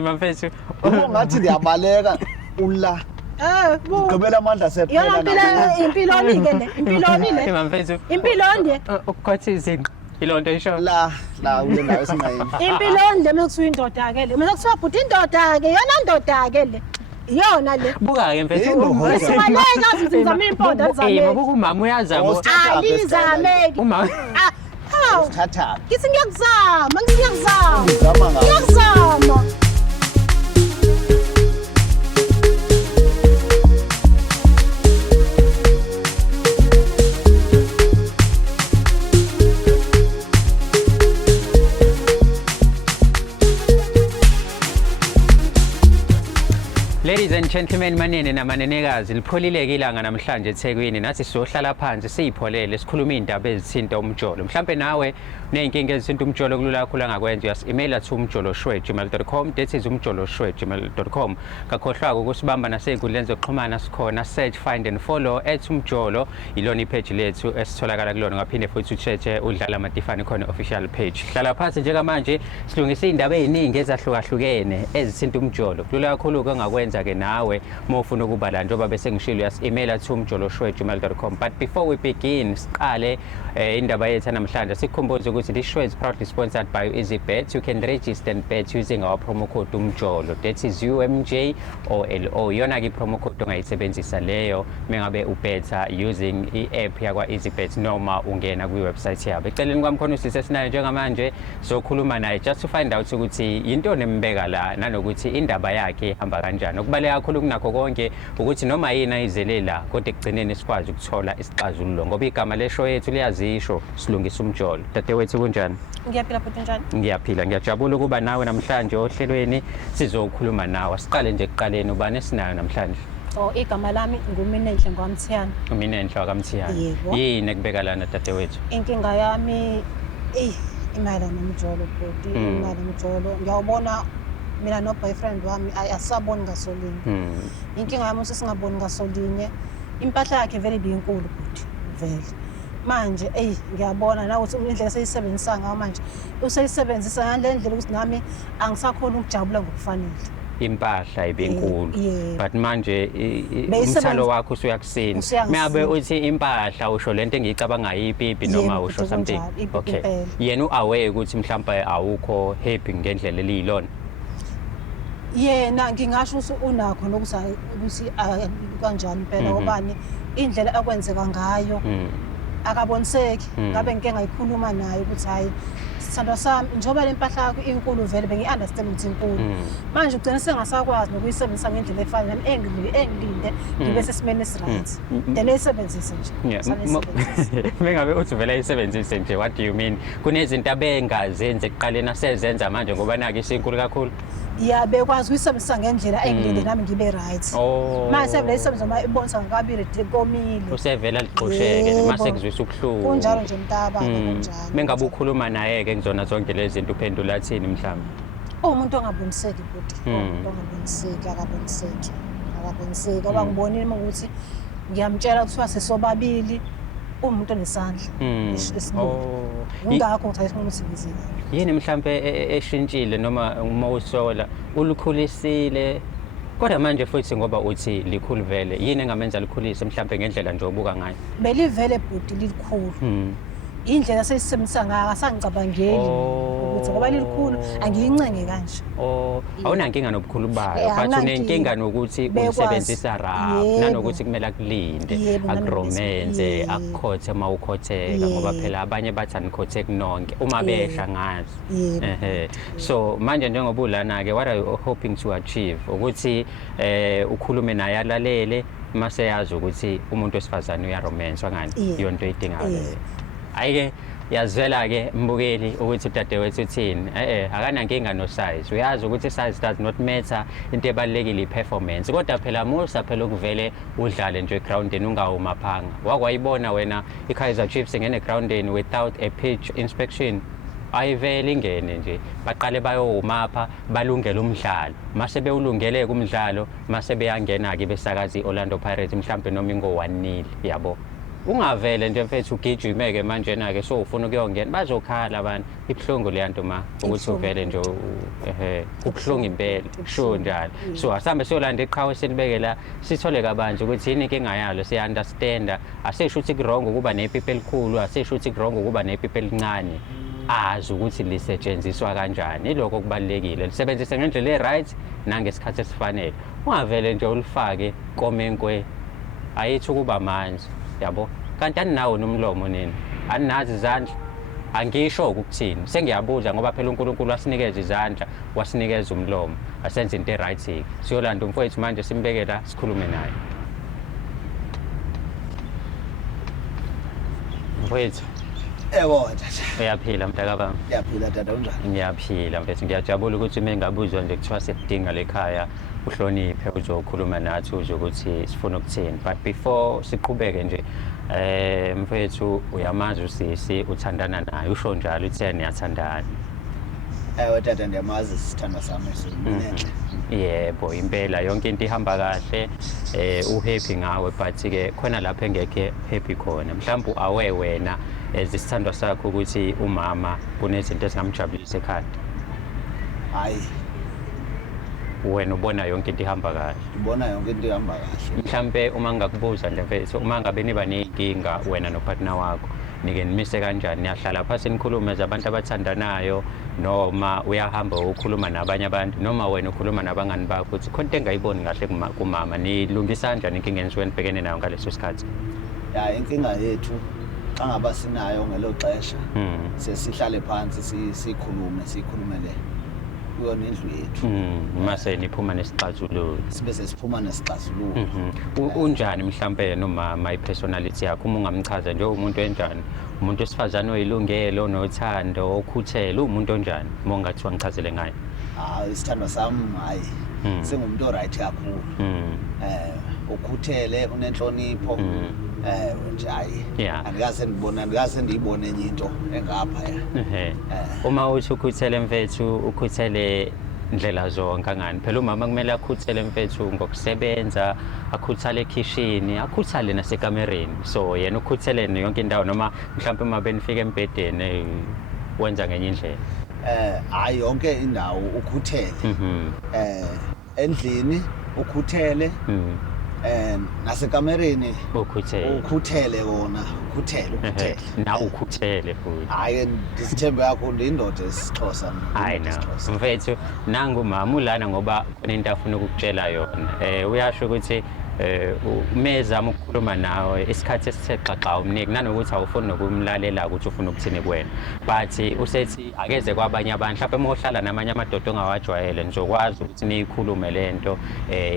mfethu. Ungathi ndiyabaleka ula. Gqibela amandla sephela. Yona impilo onike le. Impilo onile. Mfethu. Impilo onde. Ukukhothisa ilonto isho. La ule ndawo esingayini. Impilo onde mekusuka indoda ke le. Mina kuthiwa bhuti indoda ke yona indoda ke le. Yona le. Buka ke mfethu. Simaleka sithi ngizama impondo ngizame. Yebo umama uyazama. Alizameki. Uma Thatha. Ngithi ngiyakuzama, ngiyakuzama. Ngizama ngawo. Ngiyakuzama. Ladies and gentlemen, manene namanenekazi, lipholileke ilanga namhlanje eThekwini. Nathi sizohlala phansi siyipholele sikhuluma indaba ezithinta umjolo. Mhlambe nawe uneyinkinga ezithinta umjolo kulula kakhulu angakwenza uyas-emaila to umjolo@gmail.com. That is umjolo@gmail.com. Kakhohlwa ukusibamba nasey'nkundleni zokuxhumana sikhona, search, find and follow @umjolo. Ilona ipage lethu esitholakala kulona, ngaphinde futhi ucheche udlala Matifane khona official page. Hlala phansi njengamanje silungisa indaba eziningi ezahlukahlukene ezithinta umjolo. Kulula kakhulu angakwenza ke nawe mofuna ukuba la njengoba bese ngishilo yas-emaila to umjolo@gmail.com. But before we begin siqale indaba yethu namhlanje sikhumbuze ukuthi this show is proudly sponsored by EasyBet. You can register and bet using our promo code umjolo. That is UMJOLO. Yona ke promo code ongayisebenzisa leyo mengabe ubetha using i-app yakwa EasyBet noma ungena kwi-website yabo. Eceleni kwami khona usise sinayo njengamanje sokhuluma naye just to find out ukuthi into nembeka la nanokuthi indaba yakhe ihamba kanjani. Okubaleka kakhulu kunakho konke ukuthi noma yini ayizelela kodwa ekugcineni sikwazi ukuthola isixazululo ngoba igama lesho yethu liyazisho silungisa umjolo. Dadewethu kunjani? Ngiyaphila futhi njani? Ngiyaphila, ngiyajabula ukuba nawe namhlanje ohlelweni sizokhuluma nawe. Siqale nje ekuqaleni ubani esinayo namhlanje? Igama lami nguMinenhle Ngwamthiyana. Uminenhle wakamthiyana. Yini ekubeka lana dadewethu? Inkinga yami imayelana nomjolo bhuti, imayelana nomjolo. Ngiyawubona mina no boyfriend wami asaboni ngasolinye. Inkinga yami singaboni ngasolinye. Impahla yakhe vele ibinkulu bhuti, vele. Manje ngiyabona na ukuthi indlela seyisebenzisa ngayo manje useyisebenzisa ngale ndlela ukuthi nami angisakhona ukujabula ngokufanele. Impahla ibenkulu but manje umthalo wakho usuyakusina. Meyabe uthi impahla usho lento engicabanga yipipi noma usho something. Okay. Yena uaware ukuthi mhlawumbe awukho happy ngendlela eliyilona. Yena ngingasho ukuthi unakho nokuthi kanjani impela ngobani indlela akwenzeka ngayo akaboniseki. Ngabe ngike ngayikhuluma naye ukuthi hayi sithandwa sami njengoba lempahla yakho inkulu vele bengi-understand ukuthi inkulu. Manje ugcina sengasakwazi nokuyisebenzisa ngendlela efanele nami engilinde ngibe sesimeni esiright. Then ayisebenzise nje. Mengabe uthi vele ayisebenzise nje, what do you mean? Kunezinto abengazenze ekuqaleni asezenza manje ngoba nake isinkulu kakhulu. Bekwazi ukuyisebenzisa ngendlela engilinde nami ngibe right. Manje sevele isebenza uma ibonisa ngakabili komile. Usevela liqosheke mase kuzwisa ubuhlungu. Kunjalo nje mntaba kanjalo. Mengabe ukhuluma naye ke ngizona zonke lezi zinto uphendula athini mhlawumbe? Umuntu ongaboniseki futhi. Umuntu ongaboniseki akaboniseki ngoba ngibonile ukuthi ngiyamtshela kuthiwa sesobabili umuntu onesandla esibukhulu. Ngakho ngithatha ukuthi ngizile. Yini mhlawumbe eshintshile noma uma usola ulukhulisile kodwa manje futhi ngoba uthi likhulu vele yini engamenza likhulise mhlawumbe ngendlela nje obuka ngayo? Belivele bhuti likhulu. Indlela seyisebenzisa ngayo asangicabangeli ukuthi ngoba lilikhulu angiyincenge kanje. Awunankinga nobukhulu bayo but unenkinga nokuthi usebenzisa rough nanokuthi kumele akulinde akuromenze akukhothe uma ukhotheka ngoba phela abanye bathi anikhothe kunonke uma besha ngazi. So manje njengoba ulana ke what are you hoping to achieve ukuthi ukhulume naye alalele mase yazi ukuthi umuntu wesifazane uyaromance ngani yonto edingayo leyo. Ayike yazwela ke mbukeli ukuthi udadewethu uthini akanankinga no size. Uyazi ukuthi size does not matter, into ebalekile i-performance kodwa phela musa phela ukuvele udlale nje groundini ungawuma phanga. Wakwayibona wena iKaizer Chiefs ngene groundini without a pitch inspection? Ayivele ingene nje baqale bayowumapha balungele umdlalo mase bewulungele kumdlalo mase beyangena ke besakazi iOrlando Pirates mhlambe noma ingo 1-0 yabo. ungavele nje mfethu ugijimeke manjena-ke so ufuna ukuyongena bazokhala abantu ibuhlungu leya nto ma ukuthi uvele nje kubuhlungu impela sure njalo so asihambe siyolanda iqhawe silibeke la sithole kabanzi ukuthi yini inkinga yalo siya-understanda asisho ukuthi ku-wrong ukuba nepipa elikhulu asisho ukuthi ku-wrong ukuba nepipa elincane azi ukuthi lisetshenziswa kanjani ilokho kubalulekile lisebenzise ngendlela e-right nangesikhathi esifanele ungavele nje ulifake komenkwe ayithi ukuba manzi yabo kanti aninawo nomlomo nini aninazi izandla angisho ukuthini sengiyabuza ngoba phela uNkulunkulu wasinikeza izandla wasinikeza umlomo asenze into e-right siyolanda umfowethu manje simbeke la sikhulume naye mfowethu tata. uyaphila mntakababa Ngiyaphila tata unjani? ngiyaphila mfethu ngiyajabula ukuthi uma ngabuzwa nje kuthiwa sekudinga lekhaya uhloniphe uzokhuluma nathi uzwe ukuthi sifuna ukuthini but before siqhubeke nje mfethu uyamazi usisi uthandana naye usho njalo uthi niyathandana Tata ndiyamazi sithandwa sami esinenhle. yebo impela yonke into ihamba kahle uhappy ngawe but-ke khona lapho engekho happy khona mhlawumbe awe wena isithandwa sakho ukuthi umama kunezinto ezingamjabulisa ekhaya Hayi, wena ubona yonke into ihamba kahle ngibona yonke into ihamba kahle. mhlambe uma ngakubuza nje mfethu uma ngabe niba ney'nkinga wena nopartner wakho nike nimise kanjani niyahlala phasi nikhulume abantu abathandanayo noma uyahamba ukhuluma nabanye abantu noma wena ukhuluma nabangani bakho ukuthi khona into engayiboni kahle kumama nilungisa kanjani inkinga enisuke nibhekene nayo ngaleso sikhathi Ya inkinga yethu xa ngaba sinayo ngelo xesha sesihlale phansi sikhulumele kuyona indlu yethu. mase niphuma nesixazululo Sibe sesiphuma nesixazululo. unjani mhlampe noma i-personality yakho uma ungamchaza nje umuntu enjani umuntu wesifazane oyilungelo onothando okhuthele umuntu onjani uma ungathiwa ngichazele ngayo Isithandwa sami hayi singumuntu oright kakhulu. Ukhuthele unenhlonipho. Nje hayi. Andikaze ndiyibone enye into engapha ya. Uma uthi ukhuthele mfethu ukhuthele ndlela zonke angani phela umama kumele akhuthele mfethu ngokusebenza akhuthale ekitchen akhuthale nasekamereni so yena ukhuthele yonke indawo noma mhlawumbe uma benifika embedeni wenza ngenye indlela Hayi yonke indawo ukhuthele. Endlini ukhuthele. Nasekamereni ukhuthele wona ukhuthele nawe ukhuthele futhi hayi ndisithembe kakhulu indoda esixhosa hayi na mfethu nangu mama ulana ngoba khona into afuna ukukutshela yona uyasho ukuthi umezama ukukhuluma nawe isikhathi esithe xaxa umniki nanokuthi awufuni nokumlalela ukuthi ufuna ukuthini kuwena but usethi akeze kwabanye abantu mhlawumbe uma uhlala namanye amadoda ongawajwayele nizokwazi ukuthi niyikhulume lento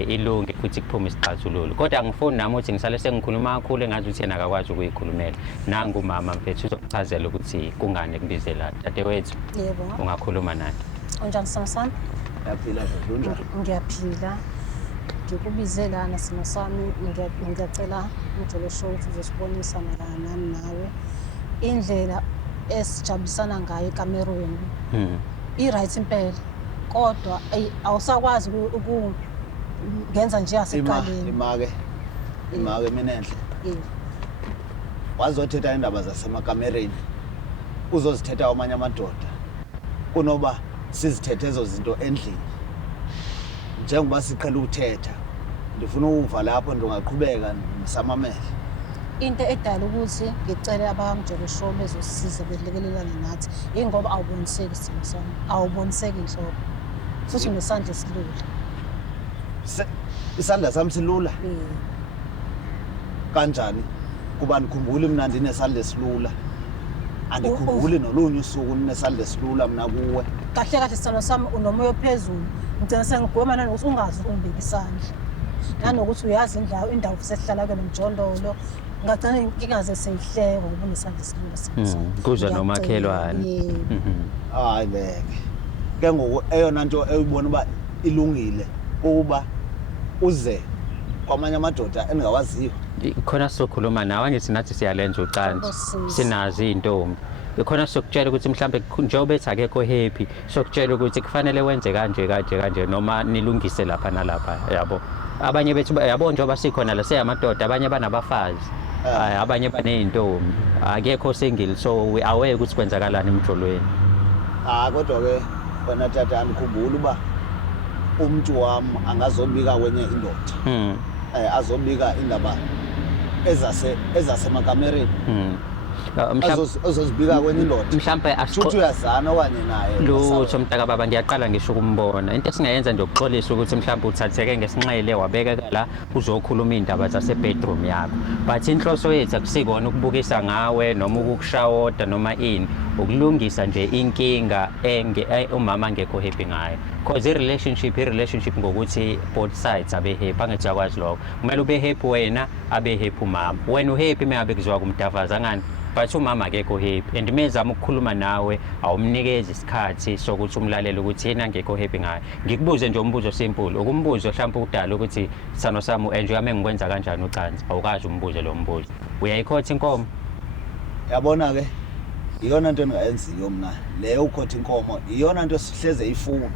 ilunge futhi kuphume isixazululo kodwa angifuni nami ukuthi ngisale sengikhuluma kakhulu engazi ukuthi yena akakwazi ukuyikhulumela nangu mama mfethu uzokuchazela ukuthi kungani kubize la dadewethu Yebo. ungakhuluma naye Unjani simo sami? Ngiyaphila njalo. Ngiyaphila. Ngikubize lana simo sami ngiyacela uJolo Show ukuthi uzosibonisa mayelana nami nawe indlela esijabulisana ngayo ekamerweni. I-right impela kodwa awusakwazi ukungenza nje asekuqaleni. Imake mina enhle. Wazothetha indaba zasemakamereni uzozithetha amanye amadoda kunoba sizithethe ezo zinto endlini njengoba siqhela ukuthetha ndifuna ukuva lapho ndingaqhubeka ngisamamele into edala ukuthi ngicela abamjolo show bezosiza belekelelana nathi ingoba awuboniseki isimo sami awuboniseki inhloko futhi nesandla esilula isandla sami silula kanjani kuba ndikhumbula mina ndinesandla esilula andikhumbuli nolunye usuku ndinesandla esilula mina kuwe kahle kahle sithando sami unomoya ophezulu ngicela sengigwema nanokuthi ungazi ungibeka isandla nanokuthi uyazi indawo sesihlala kule mjondolo ngagcina inkinga seyihleka ngoba unesandla esilula kuza nomakhelwane hayi ngeke ke ngoku eyona nto eyibona uba ilungile ukuba uze kwamanye amadoda engawaziyo khona sokhuluma nawe ngithi nathi siyalenza ucansi sinazi intombi khona sokutshela ukuthi mhlambe njengoba ethi akekho happy sokutshela ukuthi kufanele wenze kanje noma nilungise lapha nalapha yabo abanye bethu yabo njengoba sikhona la seyamadoda abanye banabafazi abanye baney'ntombi akekho single so we aware ukuthi kwenzakalani emjolweni. Kodwa ke wena tata andikhumbula uba umntu wam angazobika kwenye indoda. Azobika indaba ezasemaKamereni. Azozibika kwenye indoda. Mhlampe Futhi uyazana okanye naye. Lutho mntakababa ngiyaqala ngisho ukumbona. Into esingayenza nje ukuxolisa ukuthi mhlampe uthatheke ngesinxele wabekeka la uzokhuluma iy'ndaba zase-bedroom yakho. But inhloso yethu akusikona ukubukisa ngawe noma ukukushawoda noma ini. Ukulungisa nje inkinga umama angekho happy ngayo. Because i-relationship ngokuthi both sides abe happy, angithi uyakwazi lokho. Kumele ube happy wena, abe happy umama. Wena uhappy mengabe kuziwa kumdavaza ngani? But umama akekho happy and mezama ukukhuluma nawe awumnikeza isikhathi sokuthi umlalele ukuthi yena angekho happy ngayo. Ngikubuze nje umbuzo simple, ukumbuzo mhlawumbe ukudala ukuthi sano sami u-enjoy ngikwenza kanjani ucansi, awukazi umbuze lo mbuzo. Uyayikhotha inkomo? Yabona ke iyona nto engingayenziyo mina leyo ukhotha inkomo iyona nto sihleze ifuna.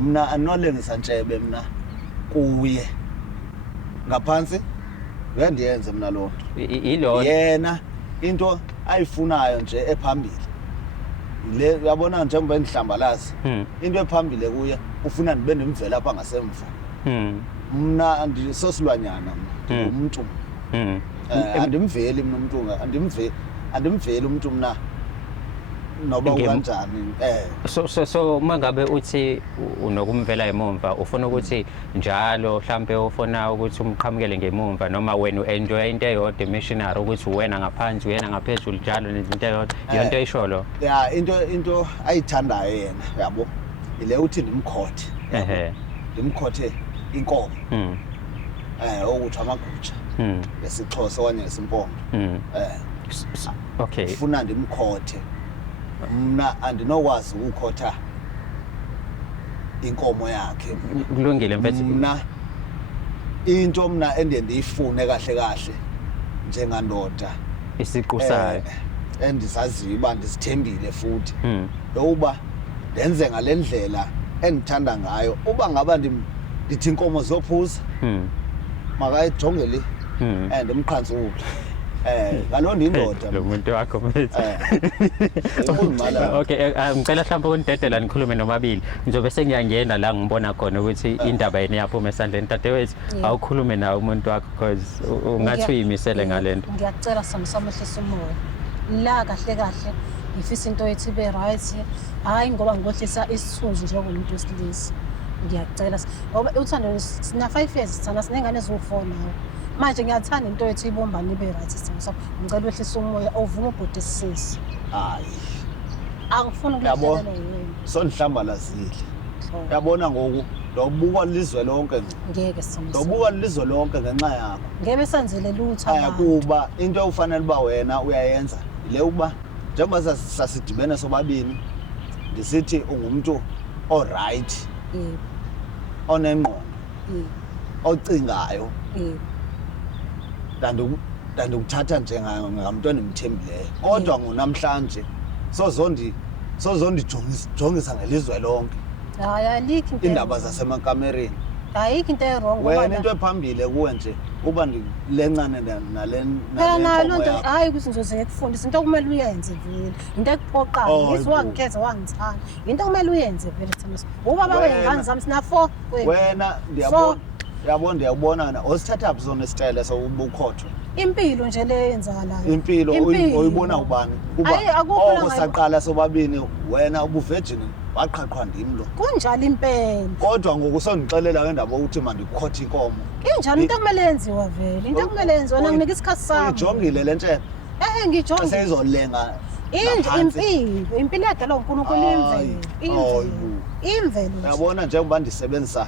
Mina anolengisa ntshebe mina kuye ngaphansi uyandiyenza mina lo nto. Ilo Yena into ayifunayo nje ephambili le uyabona njengoba endihlambalazi into ephambili kuye ufuna ndibe nemvela apha ngasemva. Mina andisosilwanyana mina umuntu. Andimveli mina umuntu andimveli umuntu mina noba kanjani. So mangabe uthi unokumvela emumva ufuna ukuthi njalo mhlambe ufuna ukuthi umqhamukele ngemumva noma wena uenjoy into eyodwa missionary ukuthi wena ngaphansi uyena ngaphezulu njalo nezinto eyodwa yonto eyisho lo. Into ayithandayo yena yabo ile uthi ndimkhothe. Ndimkhothe inkomo. Ukuthi amagutsha ngesixhosa okanye ngesimpondo. Okay. Ufuna ndimkhothe. Mna andinokwazi ukukhotha inkomo yakhe. Kulungile mfethu. Mna into mna endiye ndiyifune kahle njengandoda isiqu sayo endisaziyo uba ndisithembile futhi yokuba ndenze ngale ndlela endithanda ngayo. Uba ngaba ndithi inkomo zophuza makayijongele ndimqhantsule. Kaloku ndindoda lo muntu wakho mfethu. Okay, ngicela mhlawumbe ukundedela nikhulume nomabili. Ngizobe sengiyangena la ngibona khona ukuthi indaba yeni yaphuma esandleni. Dadewethu awukhulume nawe umuntu wakho because ungathi uyimisele ngalento. Ngiyacela sami ehlisa umoya. La kahle ngifisa into ethi ibe right. Hayi ngoba ngikohlisa isithunzi njengomuntu wesilisa. Ngiyacela ngoba uthando sina 5 years sithanda sinengane eziwu4 nawe. Manje ngiyathanda into ethi ibumbane ibe right sithando. Ngicela wehlisa umoya ovuma ubhuti sisi. Hayi. Angifuni ukulahlekelwa yini. Sondihlambalazile. Uyabona ngoku ndobuka lizwe lonke ngeke sithando. Ndobuka lizwe lonke ngenxa yakho. Ngebe senzile lutho abantu. Kuba into ufanele uba wena uyayenza ile uba njengoba sasidibene sobabini ndisithi ungumuntu alright. Onengqondo. Ocingayo. Ndandikuthatha njengamuntu endimthembileyo. Kodwa ngonamhlanje sozondijongisa ngelizwe lonke. Hayi alikho into indaba zasemaKamereni. Ayikho into ewrong ngoba wena into ephambili kuwe nje uba lencane nale nalo nto hayi kusinzoze ngekufundisa into okumele uyenze vele into ekuphoqayo isiwangikhetha wangithanda into okumele uyenze vele Thomas uba bawe ngane zami sina 4 wena ndiyabona wena osithatha phi zona isitele sobukhothwe impilo nje le yenzakalayo impilo oyibona ubani kuba kusaqala sobabini wena ubuvirgin waqhaqhwa ndim lo kunjalo impela kodwa ngokusondixelela ngendaba ukuthi mandikhothe inkomo injalo into kumele yenziwe vele into kumele yenziwe wena nginika isikhathi sami ujongile lentshela ngijongile seyizolenga impilo yadala uNkulunkulu imvelo uyabona njengoba ndisebenzisa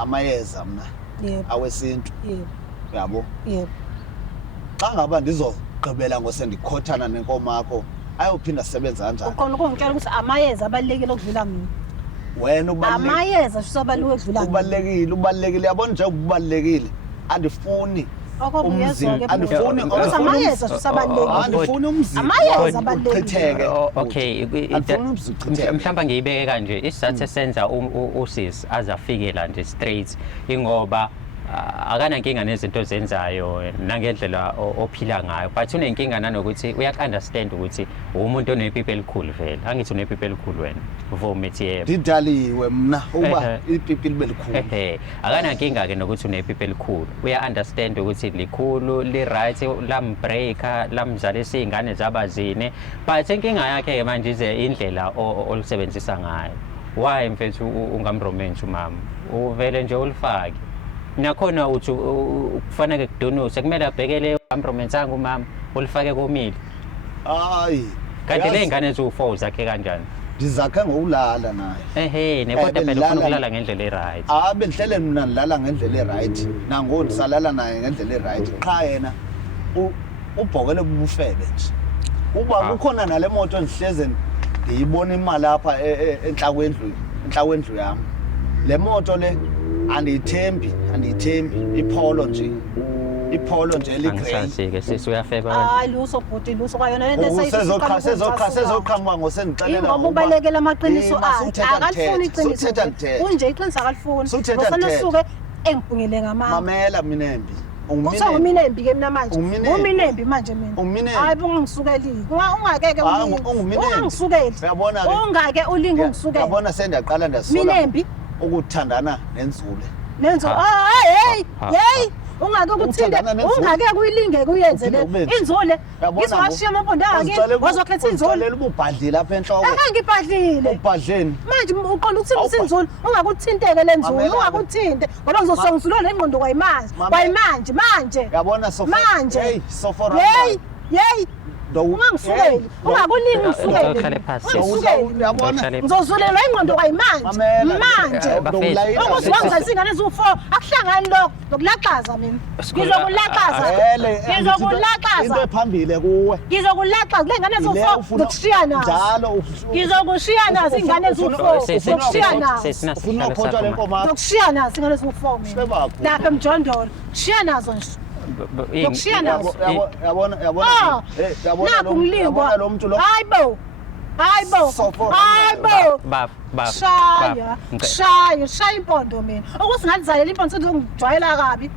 amayeza mna awesintu yabo xa ngaba ndizogqibela ngosendikhothana nenkomo yakho ayophinda sisebenza kanjani ukhona ukungitshela ukuthi amayeza abalekile okudlula mina wena amayeza usabalekile okudlula ubalekile yabona nje ubalekile andifuni andifuni amayeza abalekile okay mhlawumbe ngiyibeke kanje isizathu esenza usisi azafikela nje straight ingoba akanankinga nezinto zenzayo nangendlela ophila ngayo but unenkinga nanokuthi uyak-understand ukuthi umuntu onepipa elikhulu vele angithi unepipa elikhulu wena uvuma ithi yebo Didaliwe mna uba ipipi libe likhulu. akanankinga-ke nokuthi unepipa elikhulu uya-understand ukuthi likhulu li-right lambreaka lamzalisa iy'ngane zabazine but inkinga yakhe-ke manje ize indlela olisebenzisa ngayo why mfethu ungamromensi umama uvele nje ulifake nakhona uthi kufanele kudonuse kumele abhekele ungamromensanga umama ulifake komile Hayi. kanti le y'ngane eziwu-4 zakhe kanjani Ndizakhe ngokulala naye. nekodwa phela ufuna ukulala ngendlela e-right Bendihlele mina ndilala ngendlela e-right. Nangoku ndisalala naye ngendlela e-right. Qha yena ubhokele bubufebe nje. Uba kukhona nale moto endihleze ndiyibona imali apha enhlakwendlu yami. Le moto le andiyithembi ipholo nje eligrey. angisazi-ke sisi uyafeba Hayi luso bhuti luso kwayona lento sezoqhamuka ngosendixelela ngoba ubalekela amaqiniso Eh, akhe akalifuni iqiniso Suthetha ndithethe. kunje iqiniso akalifuni Suthetha ngosana ndithethe. usuke engibhungile ngamama Mamela Minembi. kuthiwa uminembi ke mina manje Uminembi. uminembi manje mina Uminembi. hayi bungangisukeli ungakeke Unguminembi. ungangisukeli Uyabona-ke? ungake ulinge ungisukeli Yabona sendiyaqala ndiyasola Minembi ukuthandana nenzule. lenzo hey ungake ukuthinde Uthandana nenzule. ungake kuyilinge kuyenze le Uphinde ubenze. inzule Yabona ngizowashiya amabhondo akhe wazokhetha inzule Uzixolela ububhadlile apha enhloko. ngibhadlile Ubhadleni. manje uqonda ukuthini inzulu ungakuthinteke le nzulu Mamela-ke. ungakuthinte ngoba ngizosongizulwa le ngqondo kwayimanje Yabona manje Hey, Sofora. hey ungangisukeli ungakulingi Uzohlale ungisukeli phasi. ungisukeli Yabona. ngizozulelwa ingqondo kwayimanje Mamela. manje Bafethu. ukuthi wangizalisa ingane eziwu-4 akuhlangani lokho ngizokulaxaza mina ngizokulaxaza Into ephambili kuwe. ngizokulaxaza le ngane eziwu-4 ngizokushiya nazo Njalo ngizokushiya nazo ingane eziwu-4 ngizokushiya nazo ufuna ukhothwa le nkomo yakho. ngizokushiya nazo ingane eziwu-4 mina Sebakho. lapha emjondolo kushiya nazo nje ngizokushiya nazo Yabona nakho ngilingwa lo muntu lo. hayibo Sofora. shaya impondo mina ukuthi ngalizalela impondo sengizongijwayela kabi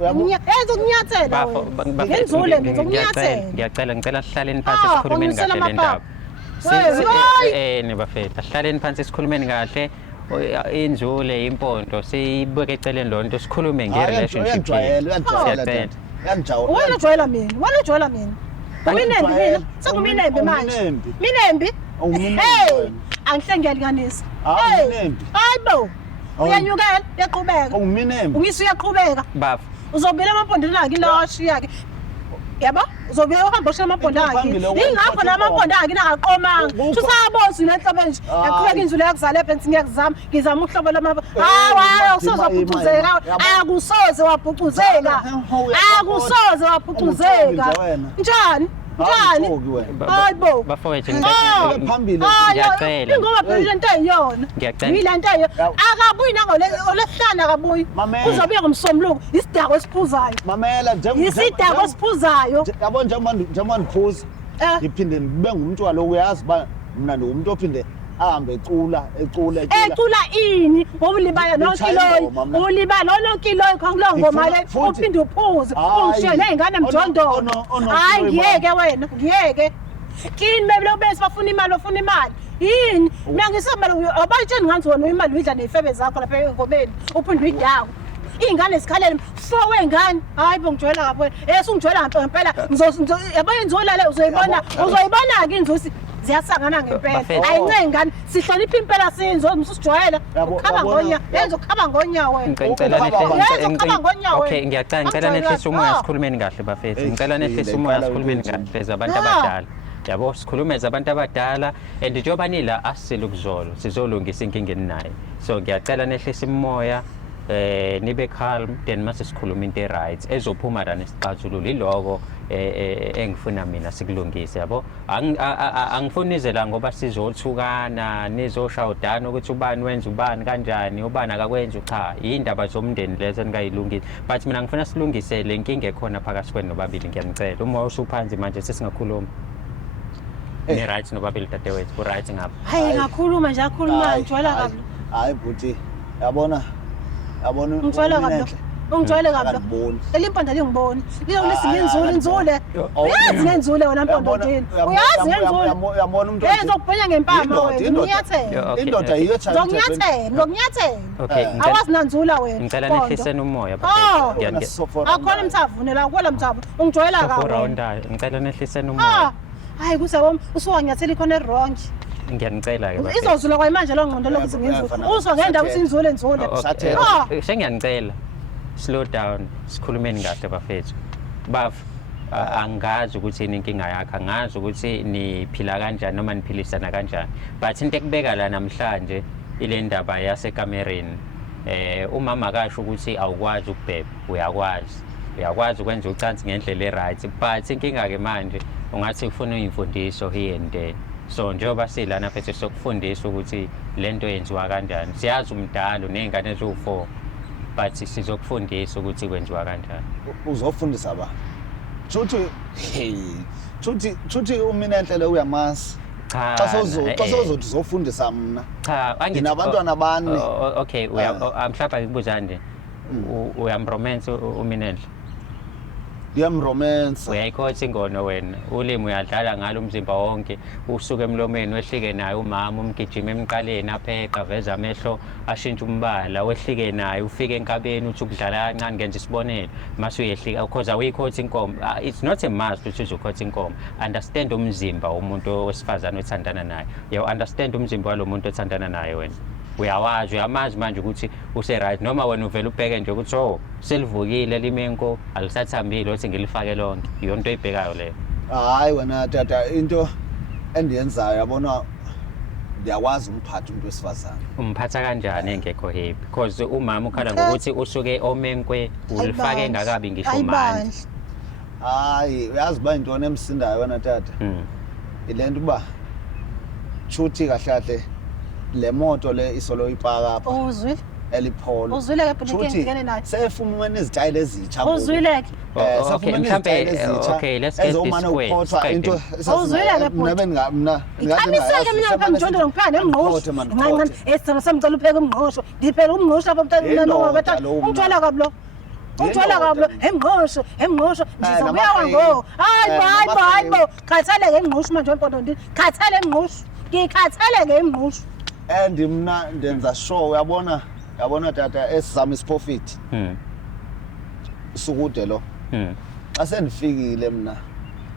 yenza ukunyathela wena ngenzule mina ngiyacela ngicela sihlaleni phansi sikhulumeni kahle le ndaba bafethu asihlaleni phansi sikhulumeni kahle inzule impondo siyibeke eceleni loo nto sikhulume nge-relationship wena ujwayela mina uminembi mina senguminembi manje minembi hey angihle ngiyalinganisa hayibo uyanyukela uyaqhubeka ungisa uyaqhubeka uzobela amapondweni akhe la washiya-ke yabo uzobela uhamba oshiya amaphondo akhe ingakho la maphondo akhe nangaqomanga usabozile enhlobeni nje yaqhubeka inzulu yakuzala ebhensi ngizama uhlobo hayi akusoze wabhucuzeka njani hayibo bafowethu phambili ingoba phela lento ayiyona yilento ayo akabuyi nangolesihlanu akabuyi uzobuye ngomsombuluko isidako esiphuzayo mamela isidako esiphuzayo yabo njengoba ndiphuza ngiphinde ngibe ngumuntu waloku uyazi uba mna ndingumuntu ophinde ahambe ecula ini ngoba ulibala nonkiloyo ulibala ononkiloyo kuleyo ngoma le uphinde uphuze ungishiye ney'ngane mjondolo hayi ngiyeke wena ngiyeke kini bebele bese bafuna imali yini mina ngisemali abayitsheni ngathi wona imali uyidla ney'febe zakho lapha engomeni uphinde uyidako iy'ngane zikhalele wengane hayi bo ngijwayela kabi wena sungijwayela ngempela yabayenziwola le uzoyibona-ke inzusi ziyasangana ngempela ayincenge ngane sihlonipha impela sinzo usijwayela ukhaba ngonya yenza ukukhaba ngonya wena okay ngicela nehlise umoya sikhulumeni kahle bafethu ngicela nehlise umoya sikhulumeni kahle zabantu abadala yabo sikhulume zabantu abadala and njengoba nila asisele ukuzolo sizolungisa inkinga eninayo so ngiyacela nehlise umoya nibe calm then mase sikhuluma into e-right ezophuma la nesixazululo iloko engifuna mina sikulungise yabo angifuni nize la ngoba sizothukana nizoshawudana ukuthi ubani wenza ubani kanjani ubani akakwenzi cha yindaba zomndeni lezo enikayilungile but mina ngifuna silungise le nkinga ekhona phakathi kwenu nobabili ngiyanicela uma usuphansi manje sesingakhuluma ni-right nobabili dadewethu u-right ngapha hayi ngakhuluma nje akhuluma ngijwayela kabi hayi buti yabona ngijwayela kabi ungijwayele kabi lo Akangiboni. leli mpondo lingiboni liyo Ah, lesinge inzule uyazi ngenzule wena mpondo ndini uyazi ngenzule uyabona umuntu ngizokubhenya ngempama wena unyathela Okay. indoda yiyo ngokunyathela ngokunyathela Okay, awazi nanzula wena ngicela Mpondo. nehliseni umoya Oh. Ngiyangena. akhona mthavune la kwela mthavo ungijwayela kabi wena rawundayo ngicela nehliseni umoya hayi kusawom usuwanyathela ikhona wrong ngiyanicela-ke bafethu. izozula kwayimanje lo ngqondo lokuthi ngenzule uzwa ngendaba uthi inzule nzule Sathela. Sengiyanicela slow down sikhulumeni kahle bafethu bafu angazi ukuthi yini inkinga yakho angazi ukuthi niphila kanjani noma niphilisana kanjani but into ekubeka la namhlanje ile ndaba yasekamereni umama akasho ukuthi awukwazi ukubheba uyakwazi ukwenza ucansi ngendlela e-right but inkinga-ke manje ungathi ufuna iy'mfundiso here and there so njengoba silana phethe sokufundisa ukuthi le nto yenziwa kanjani siyazi umdalo ney'ngane eziwu-4 but sizokufundisa ukuthi kwenziwa kanjani Uzofundisa abantu. Chuthi umina enhlele uyamazi. Xa sozothi uzofundisa mina. cha Nginabantwana abane. okay mhlawumbe ngikubuza nje uyamromance uminenhle Ngiyamromance. uyayikhotha ingono wena ulimi uyadlala ngalo umzimba wonke usuke emlomeni wehlike naye umama umgijima emqaleni apheqa veza amehlo ashintsha umbala wehlike naye ufike enkabeni uthi ukudlala kancane ngenza isibonelo mase uyehlika because awuyikhotha inkomo it's not a must ukuthi uzokhotha inkomo understand umzimba womuntu wesifazane othandana naye understand umzimba walo muntu othandana naye wena uyawazi uyamazi manje ukuthi use-right noma wena uvele ubheke nje ukuthi selivukile limenko alisathambile othi ngilifake lonke iyona into oyibhekayo leyo Hayi wena tata into endiyenzayo yabona ngiyakwazi umphatha umuntu wesifazane. umphatha kanjani engekho happy because umama ukhala ngokuthi usuke omenkwe ulifake engakabi ngisho manje Hayi uyazi ba intona emsindayo wena tata. Ilento uba chuthi kahle kahle le moto le isolo ipaka apha uzwile elipholo. uzwile ke ngene naye sefumene izitayile ezitsha. uzwile ke okay mhlambe okay let's get this straight into Uzwile-ke bhuti. mna Ikhamiseke mina ngipha ngijondolo ngipheka nemngqosho. Ngancane esithando sami ngicela upheke umngqosho. Ndiphela umngqosho lapha mntana noma bethatha. Ungithola kabi lo. Ungithola kabi lo. Emngqosho, emngqosho. Ngizobuya ngo. Hayi bo. Khathale ngemngqosho manje wempondo ndi. Khathale emngqosho. Ngikhathale ngemngqosho. and mna ndenza sure uyabona tata esizama isiprofit. Sukude lo. Xa sendifikile mina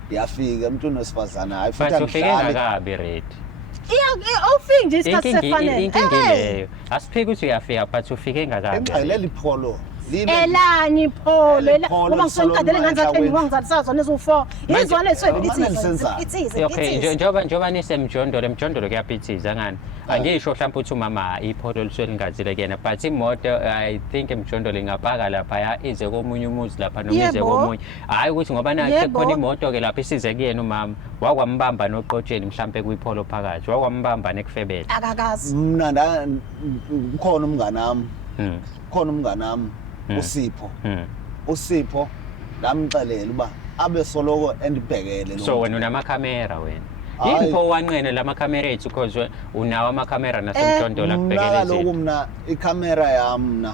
ngiyafika umuntu wesifazana hayi futhi but ufike angihlali. ngakabi ready Awufiki nje isikhathi sefanele. inkinga leyo asiphiki ukuthi uyafika but ufike ngakabi Engixele lipholo. Elani pholo Elipholo ngoba ngisonqadele ngenzathu ngizazona ezu4 yizona Mama ithize okay njengoba nisemjondolo kuyaphithiza ngani angisho mhlawumbe ukuthi umama ipholo lisuke lingazile kuyena but imoto I think emjondolo ingapaka lapha ize komunye umuzi lapha noma ize komunye hayi ukuthi ngoba nathi khona imoto ke lapha isize kuyena umama wakwambamba noqotsheni mhlawumbe kuyipholo phakathi wakwambamba nekufebele akakazi Mna ukhona umngane nami uSipho lamxelela uba abe soloko endibhekele lo. so wena unamakhamera wena yini pho wanqene lamakhamera ethu because unawo amakhamera nasemjondolo akubhekele lokho mina ikhamera yami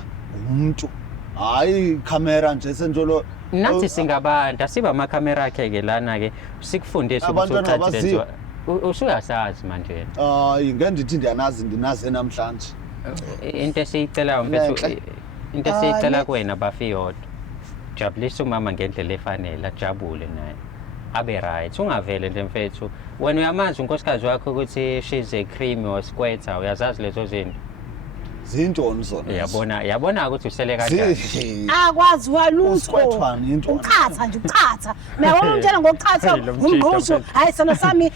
umuntu hayi ikhamera nje senjolo nathi singabantu asiba amakhamera akhe-ke lana-ke sikufundisa ukuthi ucathile usuyasazi manje hayi ngendithi ndinazi namhlanje into esiyicelayo mfethu into esiyicela kuwena bafiyodwa jabulisa umama ngendlela efanele ajabule naye abe right ungavele nje mfethu wena uyamazi unkosikazi wakho ukuthi she's a cream or squirter uyazazi lezo zinto zintoni zona yabona ukuthi usele kanjani akwazi walutho Usquirtwana into uchatha nje uchatha uyabona umtshela ngokuchatha umngqusho hayi sithando sami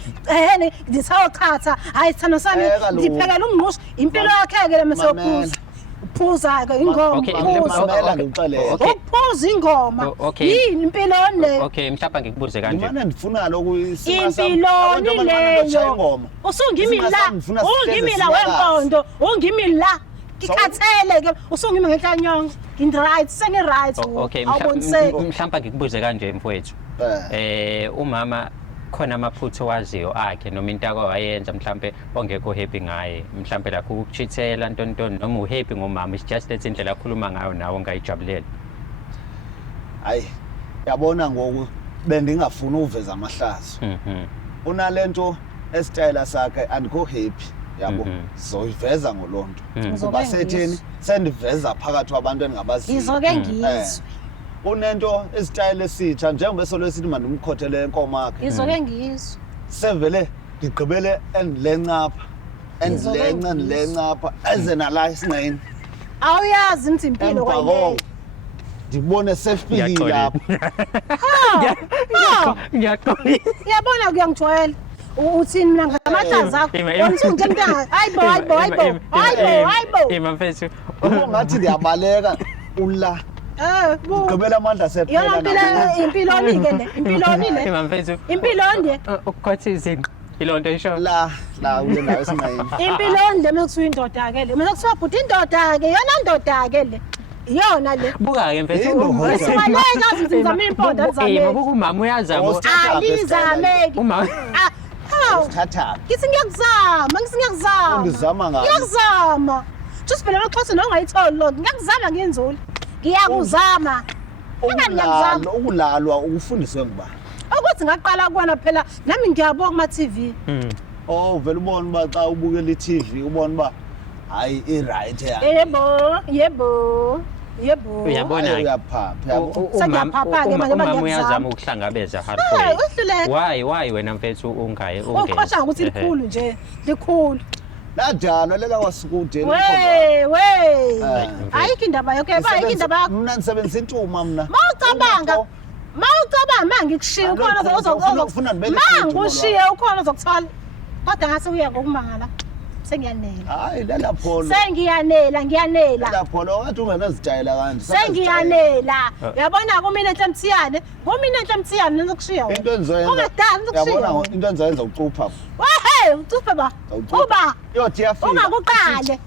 ndisawuchatha hayi sithando sami ndiphekela umngqusho impilo yakhe ke lemesophuza uphuza ke ingoma mamela ngixelele ukuphuza ingoma yini impilo le okay mhlawumbe ngikubuze kanje mina ndifuna lokuyisima impilo leyo ungimila wempondo ungimila ngikhathele ke usungimi ngehlanyongo right sengi-right okay mhlawumbe ngikubuze kanje mfowethu umama khona amaphutha owaziyo akhe noma into akwayenza mhlawumbe ongekho happy ngaye mhlawumbe lakho ukuchithela ntontoni noma uhappy ngomama it's just that indlela akhuluma ngayo nawe ongayijabuleli hayi yabona ngoku bendingafuni uveza amahlazo unalento esitayela sakhe andikho happy yabo zoyiveza ngolonto kuba setheni sendiveza phakathi kwabantu engingabaziyo ngizoke ngizwe unento isitayile esitsha njengoba solwesithi mandimkhothele inkomo yakhe ngizoke ngizwe sevele ndigqibele endilencapha endilencapha eze nala esinqeni awuyazi nithi impilo kwayile ndibone sefikile lapha uyabona kuyangijwayela uthini mina ngamathaza akho wonke njengentanga hayibo imamfethu ungathi ndiyabaleka ula gqibela amandla sephela yona impiloni-ke le impiloni-le imamfethu impilonde ukukhothi izini ilonto isho la ule ndawo esinqeni impilonde mekuthiwa indoda-ke le mina kuthiwa bhuti indoda-ke yona ndoda-ke le iyona le buka-ke mfethu usubaleka zithi ngizame impondo alizameki buka umama uyazama alizameki thatha ngithi ngiyakuzama ungizama ngayo ngiyakuzama just phela amaxhosa nongayitholi lonto ngiyakuzama ngiyenzuli ngiyakuzama ukulalwa ukufundiswe ngubani ukuthi ngaqala kubona phela nami ngiyabona kuma-TV vele ubona uba xa ubukela i-TV ubona uba hayi i-right yebo uyabona umama uyazama ukuhlangabeza Hartford why wena mfethu ungaye uqosha ukuthi likhulu nje likhulu ladalwa lela kwasukude ayikho indaba yakho ayikho indaba yakho mna ndisebenzisa intuma mna mawucabanga mangikushiya ukhona mangushiye ukhona ozokuthola kodwa ngase uye ngokumangala sengiyanela hayi lela pholo ngiyanela lapho lo wathi ungenazitayela kanti sengiyanela yabona kumina enhlamthiyane nizokushiya into enzoyenza ungadali nizokushiya yabona into enzoyenza ucupha ucuphe ba uba yothi yafika ungakuqali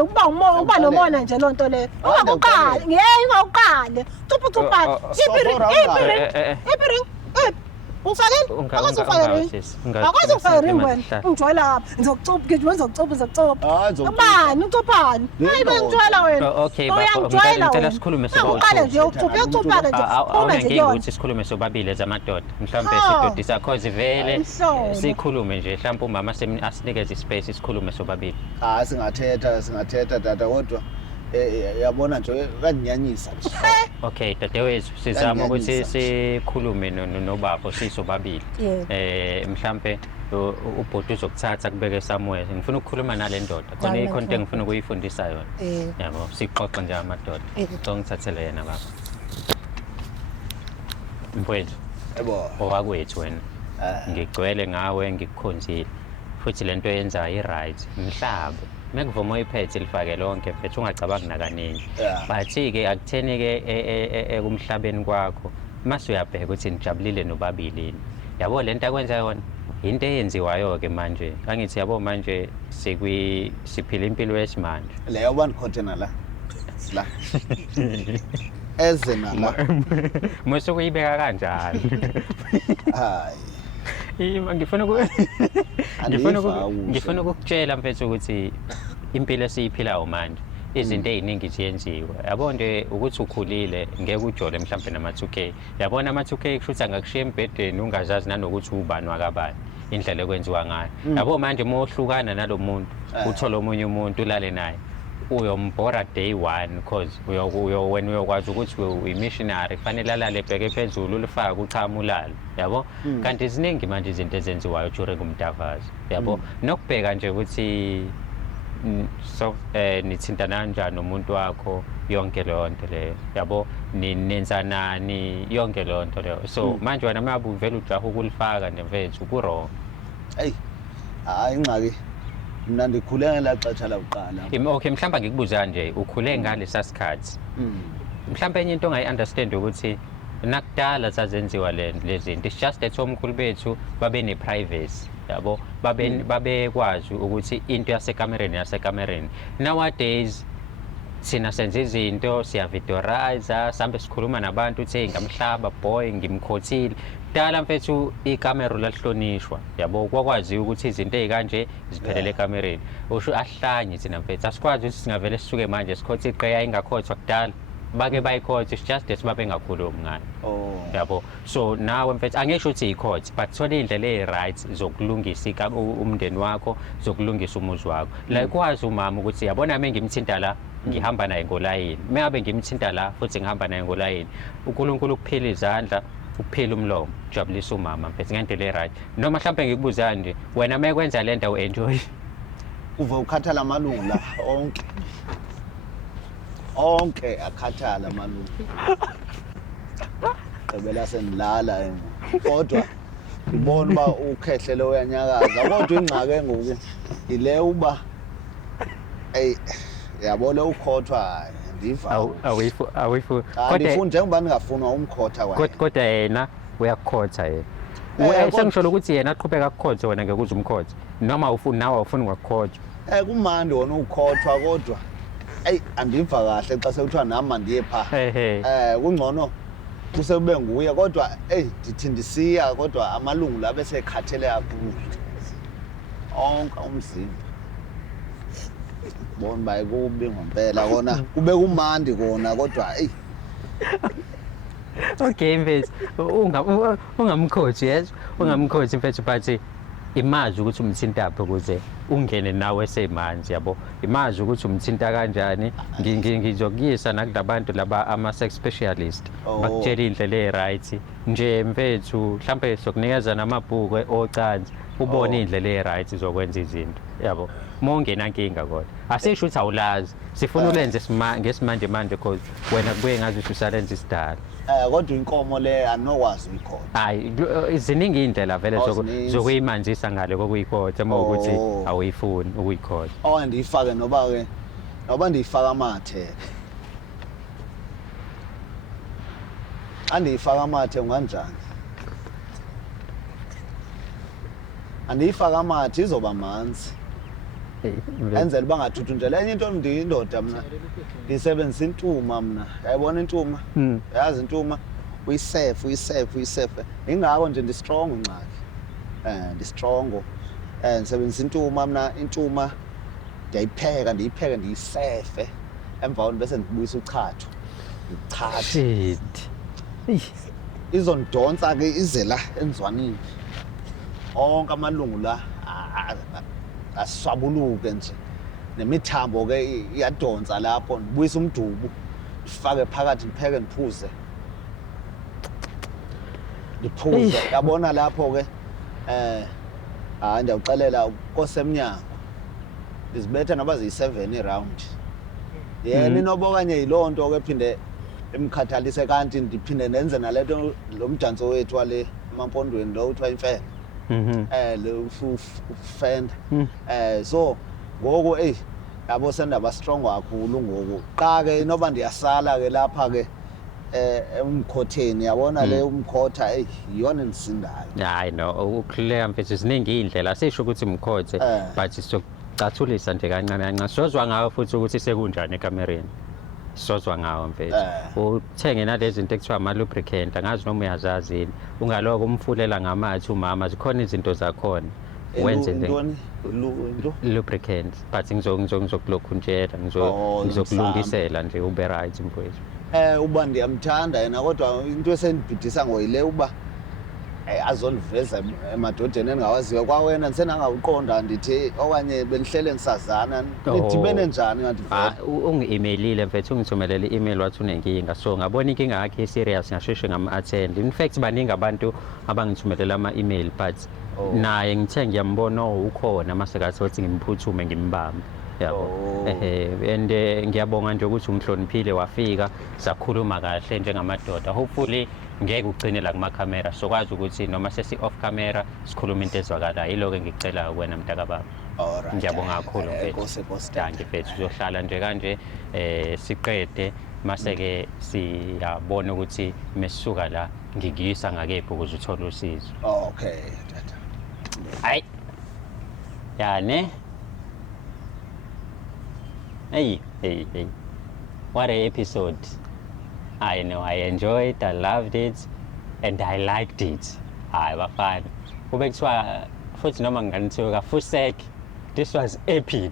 ukuba umoya ukuba nomona nje lonto leyo ungakuqali ingawuqali cupha ipiring ufakeni akwazi ukufaka ring wena ungijwayela lapha ngizokucupha ubani ucuphani hayi bengijwayela wena ngicela sikhulume uqale nje uyocupha-ke nje awunenkinga ukuthi sikhulume sobabili ezamadoda mhlawumbe sidodisa cause vele sikhulume nje mhlawumbe umama asinikeze ispace sikhulume sobabili singathetha tata kodwa yabona nje kandinyanyisa nje okay dadewethu sizama ukuthi sikhulume nobaba sisobabili mhlambe ubhuti uzokuthatha kubeke somewhere ngifuna ukukhuluma nale ndoda khona ikhonto engifuna ukuyifundisa yona yabo sixoxe nje amadoda ngithathele yena baba mfowethu yebo owakwethu wena ngigcwele ngawe ngikukhonzile futhi lento yenzayo i-right mhlaba mekuvuma uyiphethe lifake lonke mfethu ungacabangi nakaningi but-ke akutheni-ke ekumhlabeni kwakho mase uyabheka ukuthi nijabulile nobabilini yabo lento akwenza yona into eyenziwayo-ke manje angithi yabo manje siphila impilo yesimanje leyo bandikhotena la eze nala mose ukuyibeka kanjalo hayi ngifuna ukukutshela mfethu ukuthi impilo esiyiphilayo manje izinto eziningi ziyenziwa yabo nje ukuthi ukhulile ngeke ujole mhlawumbe nama-2K yabona ama-2K kushuthi angakushiya embhedeni ungazazi nanokuthi ubani wakabani indlela ekwenziwa ngayo yabo manje uma uhlukana nalo muntu uthole omunye umuntu ulale naye uyombhora day 1 because wena uyokwazi ukuthi uyi-missionary kufanele alale ebheke phezulu ulifake uchama ulale yabo kanti ziningi manje izinto ezenziwayo during umdavazo yabo nokubheka nje ukuthi nithintana kanjani nomuntu wakho yonke leyo nto leyo yabo nenzanani yonke leyo nto leyo so manje wena mabe uvele ujaha ukulifaka nje mfethu ku-wrong hayi ingxaki mina ndikhule ngelaa xesha lakuqala okay mhlawumbe ngikubuza nje ukhule ngalesa sikhathi mhlawumbe enye into ongayi-understand ukuthi nakudala zazenziwa lezi zinto it's just that omkhulu bethu babe ne-privacy yabo babekwazi ukuthi into yasekamereni nowadays thina senza izinto siyavidoriza sambe sikhuluma nabantu uthi ngamhlaba boy ngimkhothile kudala mfethu ikamera lalihlonishwa yabo kwakwazi ukuthi izinto ezikanje ziphelele ekamereni usho ahlanye thina mfethu asikwazi ukuthi singavele sisuke manje sikhothe iqeya ingakhothwa kudala bake bayi-court it's just that babengakhulumi ngayo Oh. yabo so nawe mfethu angisho ukuthi i-court but thola iy'ndlela ey-right zokulungisa umndeni wakho zokulungisa umuzi wakho la ikwazi umama ukuthi yabona uma ngimthinta la ngihamba naye ngolayini uma ngabe ngimthinta la futhi ngihamba naye ngolayini uNkulunkulu ukuphila izandla ukuphila umlomo jabulisa umama mfethu ngendlela e-right noma mhlawumbe ngikubuza nje wena uma ekwenza le nto u-enjoy Uve ukhathala amalungu la onke akhathala amalungu ebela senilala kodwa ngibona uba ukhehlelo uyanyakaza kodwa ingxaki ngoku ile uba yabo le ukhothwa ndiva awifu andifuni njengoba ningafunwa umkhotha kwaye kodwa yena uyakukhotha yena sengisho ukuthi yena aqhubeka akukhothe wena ngeke uze umkhothe noma ufuni nawe awufuni ngakukhothwa kumandi wona ukhothwa kodwa andiva kahle xa sekuthiwa nami ndiye pha kungcono kusebe nguye kodwa ndithi ndisiya kodwa amalungu la bese khathele kakhulu onke umzimba bona baye kubi ngempela kona kube kumandi kona kodwa okay mfethu ungamkhothi yes ungamkhothi mfethu but imazi ukuthi umthintaphi ukuze ungene nawe esemanzi yabo imazi ukuthi umthinta kanjani ngizokuyisa nakulabantu laba ama-sex specialist bakutshela indlela e-right nje mfethu mhlampe sokunikeza namabhuku ocansi ubone indlela e-right zokwenza izinto yabo uma ungena nkinga kodwa asisho ukuthi awulazi sifuna ulenze ngesimanje manje because wena kubuye ngazi ukuthi usalenza isidala kodwa inkomo le anokwazi uyikhona hayi ziningi iy'ndlela vele zokuyimanzisa ngale kokuyikhotha uma ukuthi awuyifuni ukuyikhotha ndiyifake noba ndiyifaka amathe andiyifaka amathe unganjani andiyifaka amathe izoba manzi enzela uba ngathuthunjela enye into ndiyindoda mna ndisebenzisa intuma mna yayibona intuma yazi intuma uyisefe ingako nje ndistrongo ngxaki ndistrongo ndisebenzisa intuma mna intuma ndiyipheke ndiyisefe emva kwento bese ndibuyisa uchatho shit izondonsa ke ize la enzwanini onke amalungu la aswabuluke nje nemithambo ke iyadonsa lapho ndibuyisa umdubu ndifake phakathi ndipheke ndiphuze yabona lapho ke ndiyawuxelela kosemnyango ndizibetha noba ziyi-7 iround yena inoba okanye yiloo nto ke phinde imkhathalise kanti ndiphinde ndenze nalento lo mdanso wethu wale emampondweni lo uthiwa imfene ufenda so ngoku yabo sendaba strong kakhulu ngoku qa ke inoba ndiyasala ke lapha ke umkhotheni yabona le umkhotha iyona endisindayo hayi no ukukhuleka mfethu ziningi iy'ndlela asisho ukuthi mkhothe but sizocathulisa nje kancane kancane sizozwa ngayo futhi ukuthi sekunjani ekamereni sizozwa ngawo mfethu uthenge nalezi zinto ekuthiwa ama-lubricant angazi noma uyazazi yini ungaloko umfulela ngamathe umama zikhona izinto zakhona wenze lubricant but ngizokulokhunjela ngizokulungisela nje ube right mfethu uba ndiyamthanda yena kodwa into esendibhidisa ngoyile uba azondiveza emadodeni endingawaziyo kwawena ndisenangawuqonda ndithi okanye bendihlele ndisazana nidibene njani ngandivela ungi-emailile mfethu ungithumelele i-email wathi unenkinga so ngabona inkinga yakhe i-serious ngasheshe ngam-attend in fact baningi abantu abangithumelela ama-email but naye ngithe ngiyambona ukhona masekathi wathi ngimphuthume ngimbambe yabo and ngiyabonga nje ukuthi ungihloniphile wafika sakhuluma kahle njengamadoda hopefully ngeke ugcine la kumakhamera sokwazi ukuthi noma sesi-off camera sikhuluma into ezwakalayo yilo-ke ngikucela kuwena mntakababa ngiyabonga kakhulu mfethu mfethu uzohlala nje kanje siqede mase-ke siyabona ukuthi mesisuka la ngikuyisa ngakephi ukuze uthole usizo okay hayi yane hey what an episode. I know I enjoyed, I loved it, and I liked it. Hayi bafana. Kube kuthiwa futhi noma nginganithiwa fusek This was epic.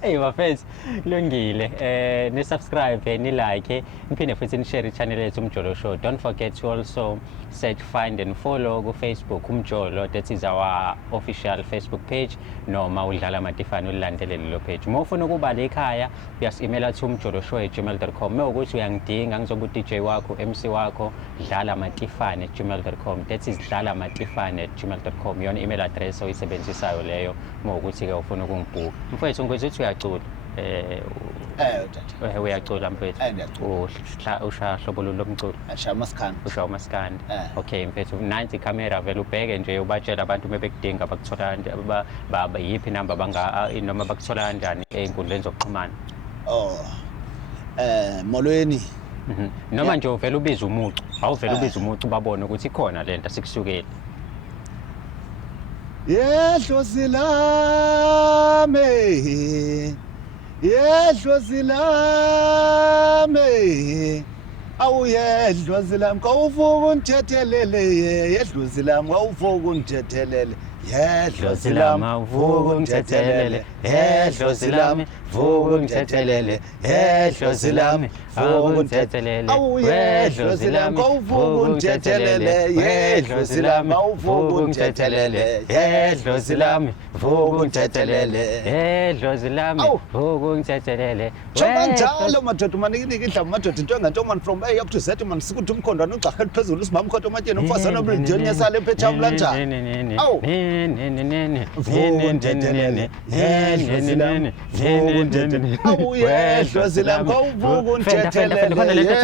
Hey bafethu, kulungile. Ni subscribe, ni like, niphinde futhi ni share channel yethu Umjolo Show. Don't forget to also search, find and follow ku Facebook Umjolo. That is our official Facebook page. Noma udlala matifane ulandele lelo page. Uma ufuna ukuba la ekhaya, uyas-emaila to umjoloshow@gmail.com. Mewukuthi uyangidinga ngizoba DJ wakho, MC wakho, dlala matifane@gmail.com. That is dlala matifane@gmail.com. Yona email address oyisebenzisayo leyo mawukuthi ke ufuna ukungibhuka. Mfowethu ngizwe ukuthi uyacula. Tata. Uyacula mfowethu. Ngiyacula. Usha hlobo lomculo. Ashaya maskandi. Usha umaskandi. Okay mfethu nanti camera vele ubheke nje ubatshela abantu mebekudinga bakuthola ba yiphi number noma bakuthola kanjani einkundleni zokuxhumana. Molweni. Noma nje uvela ubiza umucu. Awuvela ubiza umucu babone ukuthi ikhona lento asikusukeli. Yedlozi lami. Yedlozi lami. Awuyedlozi lami kawuvuka unthethelele yedlozi lami kawuvuka unthethelele. Yedlozi lami vuka unthethelele. Yedlozi lami vuka unthethelele. Yedlozi lami vuka unthethelele. Awuyedlozi lami kawuvuka unthethelele. Yedlozi lami awuvuka unthethelele. Yedlozi lami vuka unthethelele. Yedlozi lami vuka unthethelele. Njalo madoda manikinike indaba madoda into engantoman from A up to Z man sikuthi umkhondwana ugxahela phezulu simama umkhonto amatsheni umfazana obrideni yesale ephetham lanjani. Awu Yedlozi lami kawuvuka unthethelele.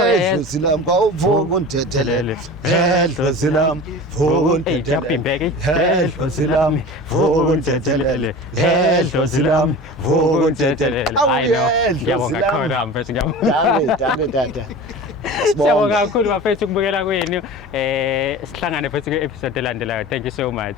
Yedlozi lami kawuvuka unthethelele. Yedlozi lami vuka unthethelele. Yedlozi lami vuka unthethelele. Yedlozi lami vuka unthethelele. Ngiyabonga kakhulu mfethu ngiyabonga. Dame tata. Siyabonga kakhulu bafethu ukubukela kwenu. Sihlangane futhi ku-episode elandelayo. Thank you so much.